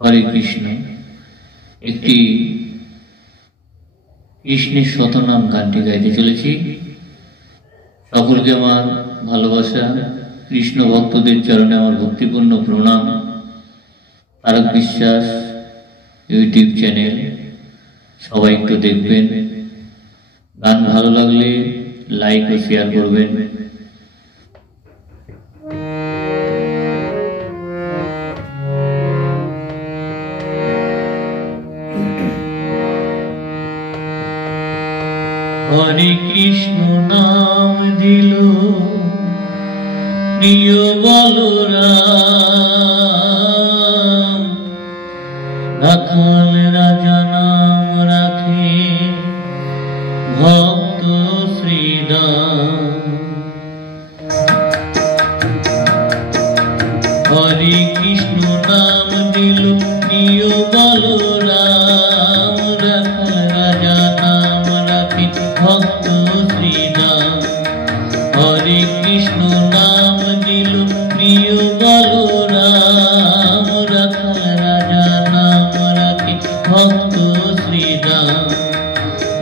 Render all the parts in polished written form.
হরে কৃষ্ণ। একটি কৃষ্ণের শতনাম গানটি গাইতে চলেছি। সকলকে আমার ভালোবাসা, কৃষ্ণ ভক্তদের চরণে আমার ভক্তিপূর্ণ প্রণাম। তারক বিশ্বাস ইউটিউব চ্যানেল সবাই একটু দেখবেন। গান ভালো লাগলে লাইক ও শেয়ার করবেন। হরে কৃষ্ণ নাম দিল প্রিয় বলরাম, রাখাল রাজা নাম রাখে ভক্ত শ্রীরাম। হরে কৃষ্ণ নাম দিল প্রিয় বলরাম, রাখাল রাজা নাম রাখে ভক্ত শ্রীরাম। হরে কৃষ্ণ নাম দিল প্রিয় বলরাম, রাখাল রাজা নাম রাখে ভক্ত শ্রীরাম।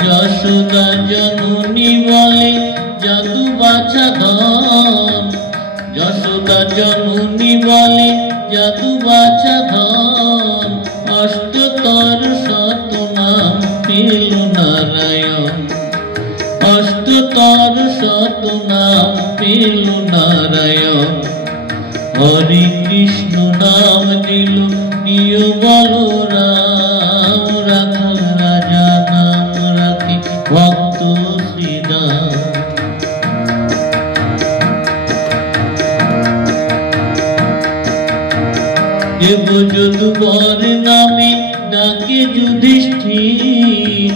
যশোদা জননী বলে জাদু বাছা ধন, যশোদা জননী বলে জাদু বাছা ধন। অষ্টতর শতনাম পেল নারায়ণ, অষ্টতর শতনাম পেল নারায়ণ। হরে কৃষ্ণ নাম দিল প্রিয় বলরাম, রাখাল রাজা নাম রাখে ভক্ত শ্রীরাম। দেবযদুবর নামে ডাকে যুধিষ্ঠির,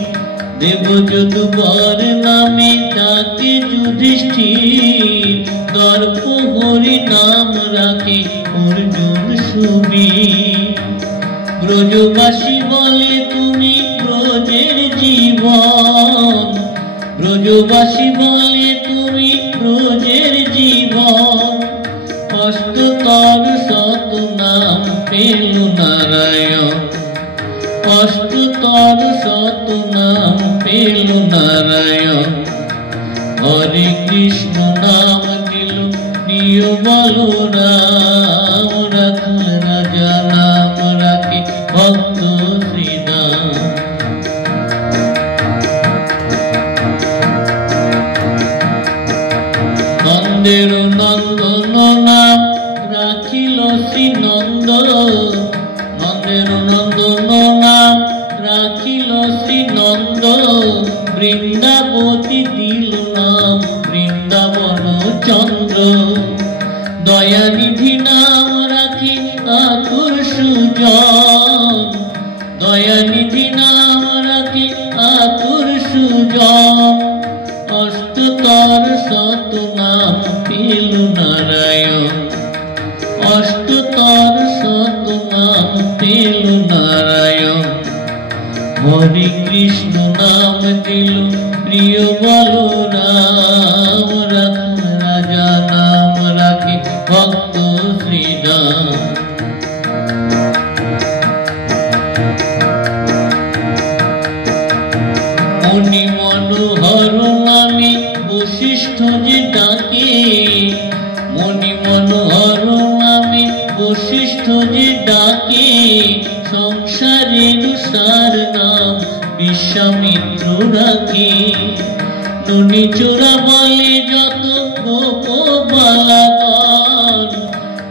দেবযদুবর নামে ডাকে যুধিষ্ঠির। দর্প হরি নাম রাখে অর্জুন সুবীর। ব্রজবাসী বলে তুমি ব্রজের জীবন, ব্রজবাসী বলে তুমি ব্রজের জীবন। অষ্টতর শতনাম পেল নারায়ণ, অষ্টতর শতনাম পেল নারায়ণ। হরে কৃষ্ণ নাম দিল প্রিয় বলরাম, রাখাল রাজা নাম রাখে ভক্ত শ্রীরাম। নন্দের নন্দন নাম রাখিল শ্রীনন্দ, নন্দের নন্দন নাম রাখিল শ্রীনন্দ। বৃন্দাবতী দিল নাম বৃন্দাবন চন্দ্র। দয়ানিধি নাম রাখি আতুর সুজন, দয়ানিধি নাম রাখি আতুর সুজন। অষ্টতর শতনাম পেল নারায়ণ, অষ্টতর শতনাম পেল নারায়ণ। হরে কৃষ্ণ নাম দিল প্রিয় বলরাম, রাখাল রাজা নাম রাখে ভক্ত শ্রীরাম। মণি মনোহর নামে বশিষ্ঠ যে ডাকে, মণি মনোহর নামে বশিষ্ঠ যে ডাকে। সংসারের সার নাম বিশ্বামিত্র রাখে। ননী চোরা বলে যত গোপ বালাগণ,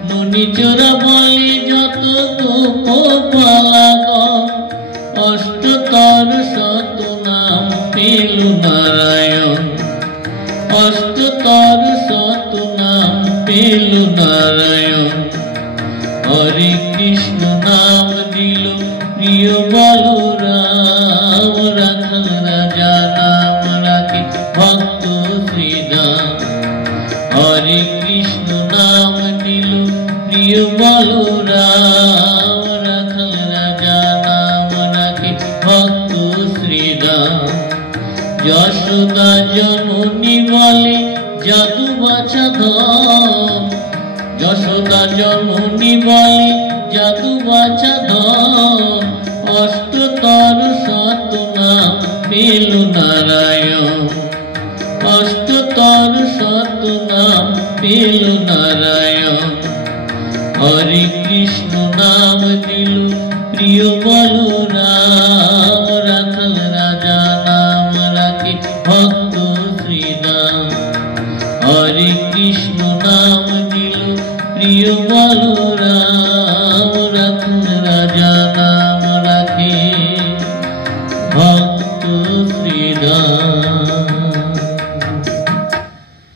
ননী চোরা বলে যত গোপ বালাগণ। অষ্টতর শতনাম পেল নারায়ণ, অষ্টতর শতনাম পেল নারায়ণ। হরে কৃষ্ণ নাম দিল প্রিয় বলরাম, রাখাল রাজা নাম রাখে ভক্ত শ্রীরাম। হরে কৃষ্ণ নাম দিল প্রিয় বলরাম, রাখাল রাজা নাম রাখে ভক্ত শ্রীরাম। যশোদা জননী বলে জাদু বাছা ধন, যশোদা জননী বলে জাদু বাছা ধন। শত নাম পেল নারায়ণ। হরে কৃষ্ণ